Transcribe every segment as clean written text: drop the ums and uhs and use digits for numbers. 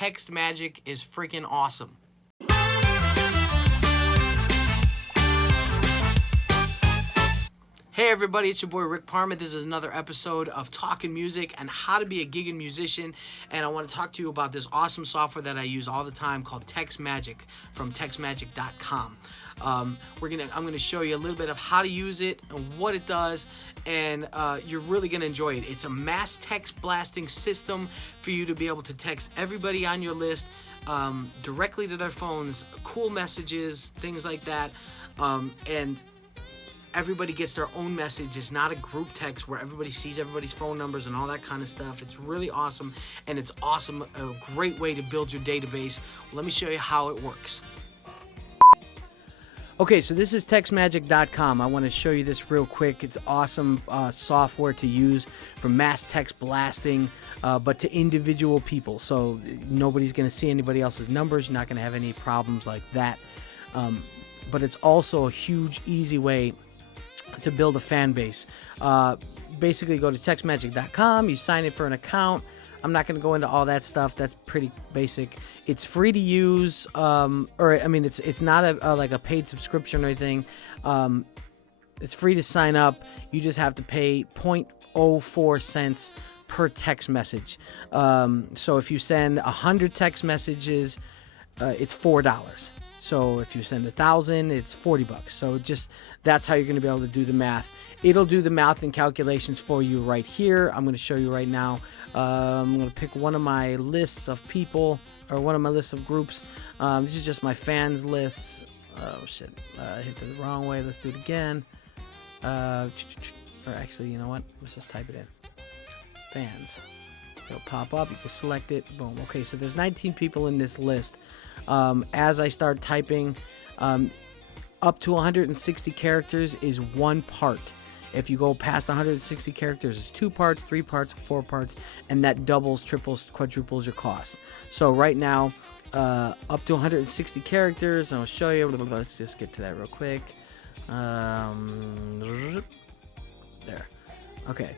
TextMagic is freaking awesome. Hey everybody, it's your boy Rick Parma. This is another episode of Talking Music and how to be a gigging musician. And I want to talk to you about this awesome software that I use all the time called TextMagic from TextMagic.com. I'm going to show you a little bit of how to use it and what it does, and you're really going to enjoy it. It's a mass text blasting system for you to be able to text everybody on your list directly to their phones, cool messages, things like that, and everybody gets their own message. It's not a group text where everybody sees everybody's phone numbers and all that kind of stuff. It's really awesome, and it's awesome, a great way to build your database. Let me show you how it works. Okay, so this is TextMagic.com. I want to show you this real quick. It's awesome software to use for mass text blasting, but to individual people. So nobody's going to see anybody else's numbers. You're not going to have any problems like that. But it's also a huge, easy way to build a fan base. Basically, go to TextMagic.com. You sign in for an account. I'm not going to go into all that stuff. That's pretty basic. It's free to use, it's not like a paid subscription or anything. It's free to sign up. You just have to pay 0.04 cents per text message. So if you send 100 text messages, it's $4. So if you send 1,000, it's $40. So that's how you're going to be able to do the math. It'll do the math and calculations for you right here. I'm going to show you right now. I'm going to pick one of my lists of people, or one of my lists of groups. This is just my fans lists. Oh shit, I hit it the wrong way. Let's do it again. Or actually, you know what? Let's just type it in. Fans. It'll pop up. You can select it. Boom. Okay, so there's 19 people in this list. As I start typing, up to 160 characters is one part. If you go past 160 characters, it's 2 parts, 3 parts, 4 parts, and that doubles, triples, quadruples your cost. So right now, up to 160 characters, I'll show you. Let's just get to that real quick. There. Okay.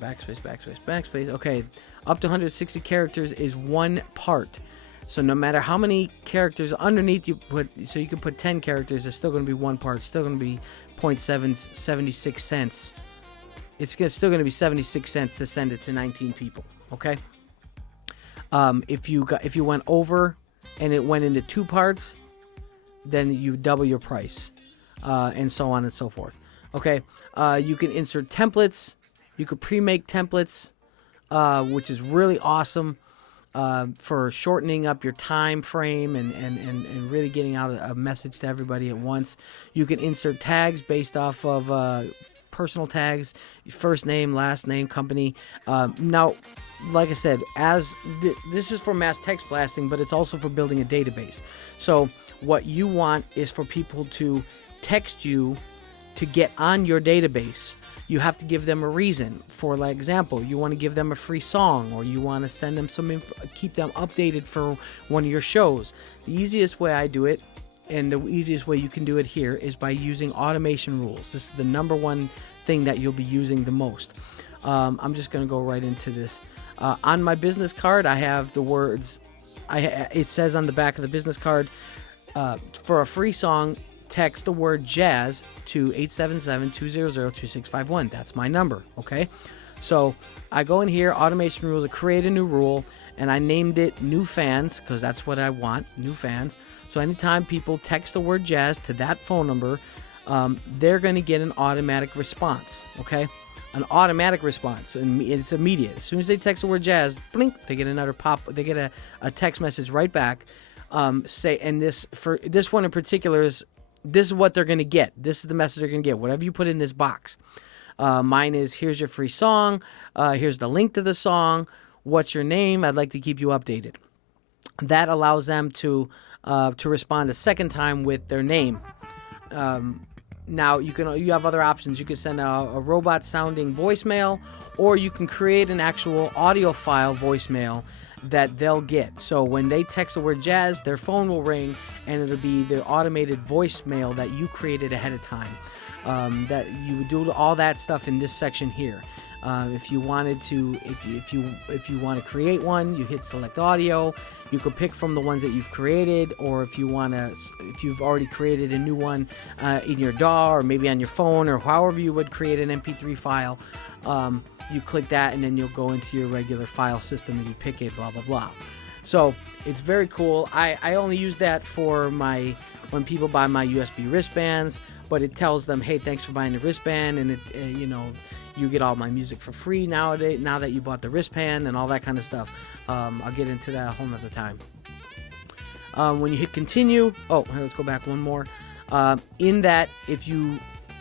Backspace. Okay. Up to 160 characters is one part. So no matter how many characters underneath you put, so you can put 10 characters, it's still going to be one part. It's still going to be 0.76 cents. It's still going to be 76 cents to send it to 19 people. Okay. If you went over and it went into 2 parts, then you double your price, and so on and so forth. Okay. You can insert templates. You could pre-make templates, which is really awesome. For shortening up your time frame and really getting out a message to everybody at once. You can insert tags based off of personal tags, first name, last name, company. Now, like I said, this is for mass text blasting, but it's also for building a database. So what you want is for people to text you to get on your database. You have to give them a reason. For like example, you want to give them a free song, or you want to send them some keep them updated for one of your shows. The easiest way I do it, and the easiest way you can do it here, is by using automation rules. This is the number one thing that you'll be using the most. I'm just going to go right into this. On my business card, I have the words. It says on the back of the business card, for a free song, text the word jazz to 877-200-2651. That's my number, okay? So I go in here, automation rules, I create a new rule, and I named it new fans, because that's what I want, new fans. So anytime people text the word jazz to that phone number, they're going to get an automatic response, okay? An automatic response, and it's immediate. As soon as they text the word jazz, blink, they get another pop, they get a text message right back. For this one in particular this is what they're going to get. This is the message they're going to get. Whatever you put in this box. Mine is, here's your free song. Here's the link to the song. What's your name? I'd like to keep you updated. That allows them to respond a second time with their name. Now you have other options. You can send a robot sounding voicemail, or you can create an actual audio file voicemail that they'll get. So when they text the word jazz, their phone will ring, and it'll be the automated voicemail that you created ahead of time. That you would do all that stuff in this section here. If you wanted to, if you want to create one, you hit select audio. You could pick from the ones that you've created, or if you've already created a new one in your DAW or maybe on your phone or however you would create an MP3 file, you click that and then you'll go into your regular file system and you pick it, blah blah blah. So it's very cool. I only use that for when people buy my USB wristbands, but it tells them, hey, thanks for buying the wristband, and it you get all my music for free nowadays, now that you bought the wristband and all that kind of stuff. I'll get into that a whole nother time. When you hit continue, let's go back one more. In that,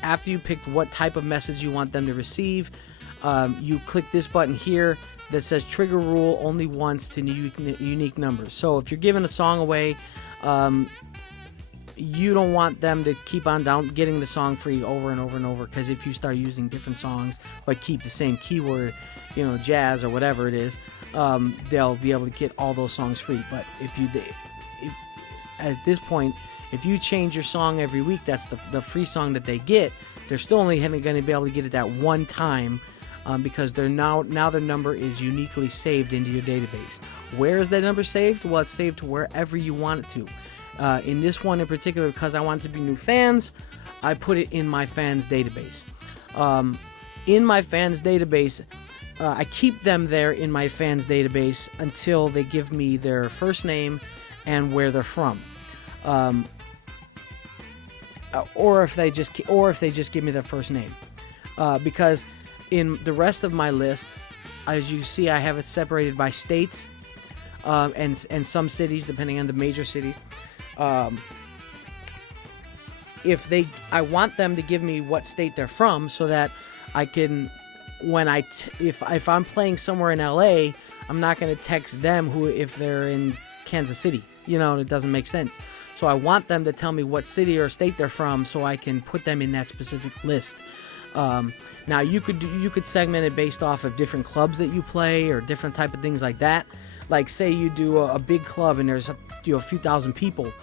after you picked what type of message you want them to receive, you click this button here that says trigger rule only once to unique numbers. So if you're giving a song away, you don't want them to keep on getting the song free over and over and over, because if you start using different songs but keep the same keyword, jazz or whatever it is, they'll be able to get all those songs free. But if at this point, if you change your song every week, that's the free song that they get. They're still only going to be able to get it that one time, because they're now their number is uniquely saved into your database. Where is that number saved? Well, it's saved to wherever you want it to. In this one in particular, because I want it to be new fans, I put it in my fans database. In my fans database, I keep them there in my fans database until they give me their first name and where they're from, or if they just give me their first name, because in the rest of my list, as you see, I have it separated by states and some cities, depending on the major cities. I want them to give me what state they're from, so that I can, if I'm playing somewhere in LA, I'm not going to text them if they're in Kansas City. It doesn't make sense. So I want them to tell me what city or state they're from, so I can put them in that specific list. Now you could segment it based off of different clubs that you play or different type of things like that. Like, say you do a big club and there's a few thousand people.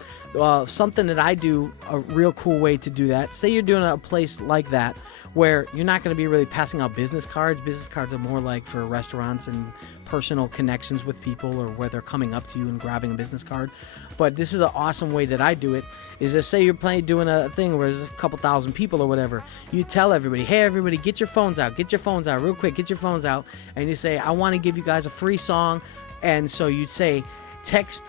Something that I do, a real cool way to do that. Say you're doing a place like that where you're not going to be really passing out business cards. Business cards are more like for restaurants and personal connections with people, or where they're coming up to you and grabbing a business card. But this is an awesome way that I do it, is to say you're doing a thing where there's a couple thousand people or whatever. You tell everybody, hey, everybody, get your phones out real quick, get your phones out. And you say, I want to give you guys a free song. And so you'd say, text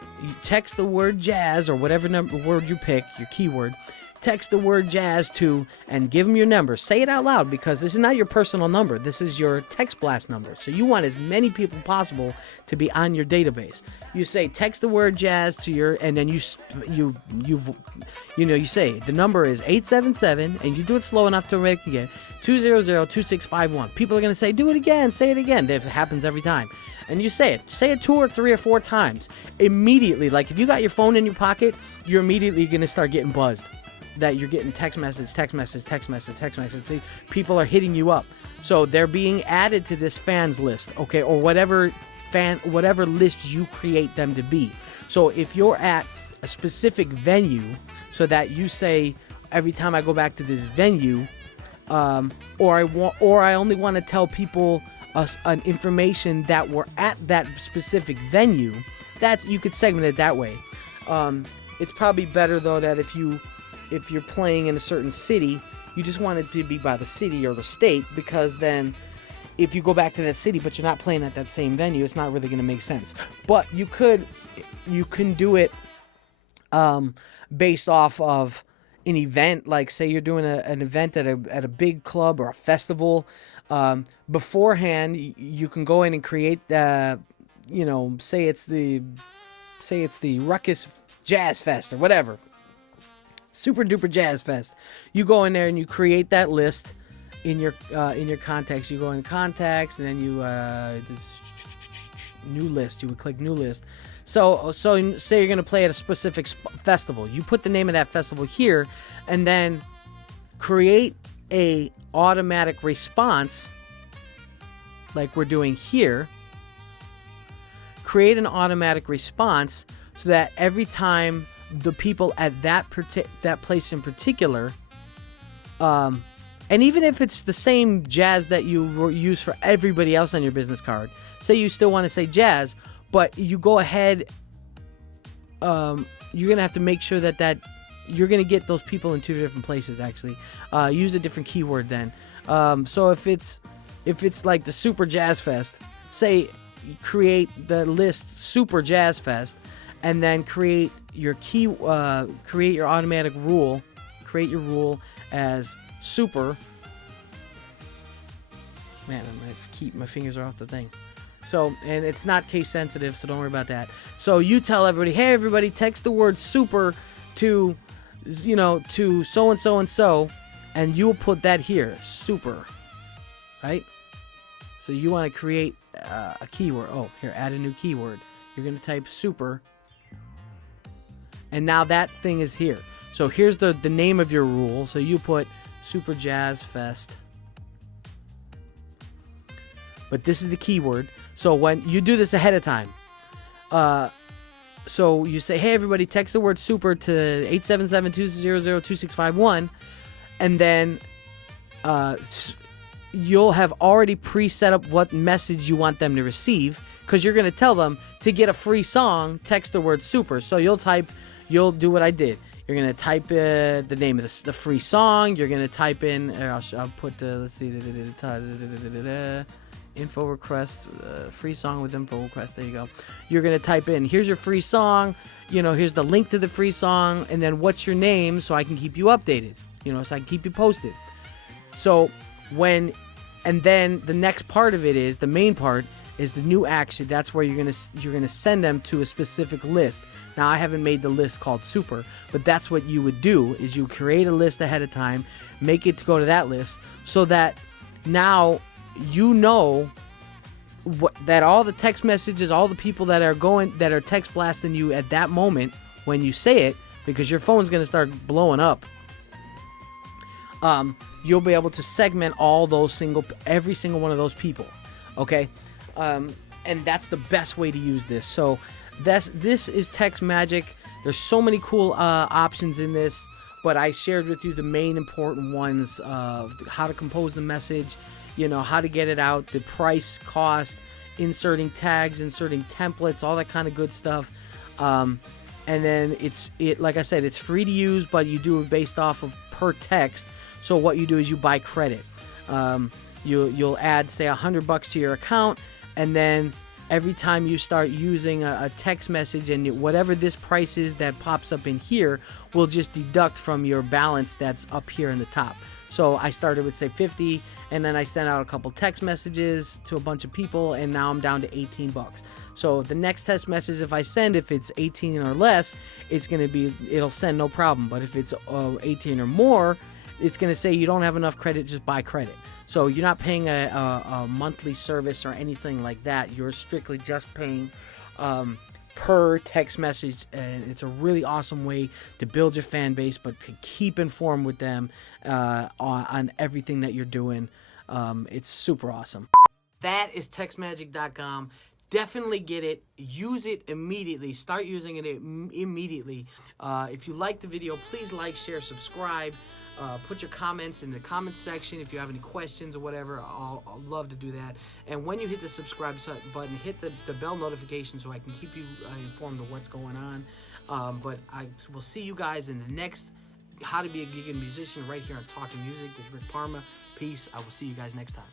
the word jazz, or whatever word you pick, your keyword. Text the word jazz to, and give them your number. Say it out loud, because this is not your personal number. This is your text blast number. So you want as many people possible to be on your database. You say, text the word jazz to your, and then you say the number is 877, and you do it slow enough to make it again, 200-2651. People are going to say, do it again, say it again. That happens every time. And you say it 2 or 3 or 4 times. Immediately, like if you got your phone in your pocket, you're immediately going to start getting buzzed. That you're getting text message. People are hitting you up. So they're being added to this fans list, okay, or whatever list you create them to be. So if you're at a specific venue, so that you say, every time I go back to this venue, or I only want to tell people an information that were at that specific venue, that you could segment it that way. It's probably better though that if you're playing in a certain city, you just want it to be by the city or the state, because then if you go back to that city but you're not playing at that same venue, it's not really going to make sense. But you can do it based off of an event. Like, say you're doing an event at a big club or a festival. Beforehand, you can go in and create say it's the Ruckus Jazz Fest or whatever. Super duper jazz fest. You go in there and you create that list in your contacts. You go in contacts, and then you new list. You would click new list. So say you're gonna play at a specific festival. You put the name of that festival here, and then create a automatic response like we're doing here. Create an automatic response so that every time the people at that place in particular And even if it's the same jazz that you use for everybody else on your business card, say you still want to say jazz, but you go ahead, you're going to have to make sure that you're going to get those people in 2 different places, actually. Use a different keyword then. So if it's like the Super Jazz Fest, say create the list Super Jazz Fest, and then create your automatic rule, create your rule as Super. Man, my fingers are off the thing. So, and it's not case sensitive, so don't worry about that. So you tell everybody, hey everybody, text the word super to, to so and so and so, and you'll put that here, super, right? So you want to create a keyword. Oh, here, add a new keyword. You're going to type super, and now that thing is here. So here's the name of your rule. So you put Super Jazz Fest. But this is the keyword. So when you do this ahead of time, so you say, hey everybody, text the word super to 877-200-2651, and then you'll have already pre-set up what message you want them to receive, because you're going to tell them to get a free song, text the word super. So you'll do what I did. You're going to type the name of the free song. You're going to type in, I'll put, let's see, info request, free song with info request. There you go. You're going to type in, here's your free song, here's the link to the free song, and then what's your name, so I can keep you updated, so I can keep you posted. So and then the next part of it is, the main part is the new action. That's where you're going to send them to a specific list. Now, I haven't made the list called super, but that's what you would do, is you create a list ahead of time, make it to go to that list, so that now that all the text messages, all the people that are text blasting you at that moment when you say it, because your phone's going to start blowing up, you'll be able to segment every single one of those people. Okay? And that's the best way to use this. So this is TextMagic. There's so many cool options in this, but I shared with you the main important ones of how to compose the message, how to get it out, the price, cost, inserting tags, inserting templates, all that kind of good stuff. And then like I said, it's free to use, but you do it based off of per text. So what you do is you buy credit. You'll add, say, $100 to your account, and then every time you start using a text message, and whatever this price is that pops up in here will just deduct from your balance that's up here in the top. So I started with, say, 50, and then I sent out a couple text messages to a bunch of people, and now I'm down to $18. So the next text message, if it's 18 or less, it'll send no problem. But if it's 18 or more, it's going to say you don't have enough credit, just buy credit. So you're not paying a monthly service or anything like that. You're strictly just paying per text message, and it's a really awesome way to build your fan base, but to keep informed with them on everything that you're doing. It's super awesome. That is TextMagic.com. Definitely get it. Use it immediately. Start using it immediately. If you like the video, please like, share, subscribe. Put your comments in the comments section if you have any questions or whatever. I'll love to do that. And when you hit the subscribe button, hit the bell notification so I can keep you informed of what's going on. But I will see you guys in the next How to Be a Gig and Musician right here on Talking Music. This is Rick Parma. Peace. I will see you guys next time.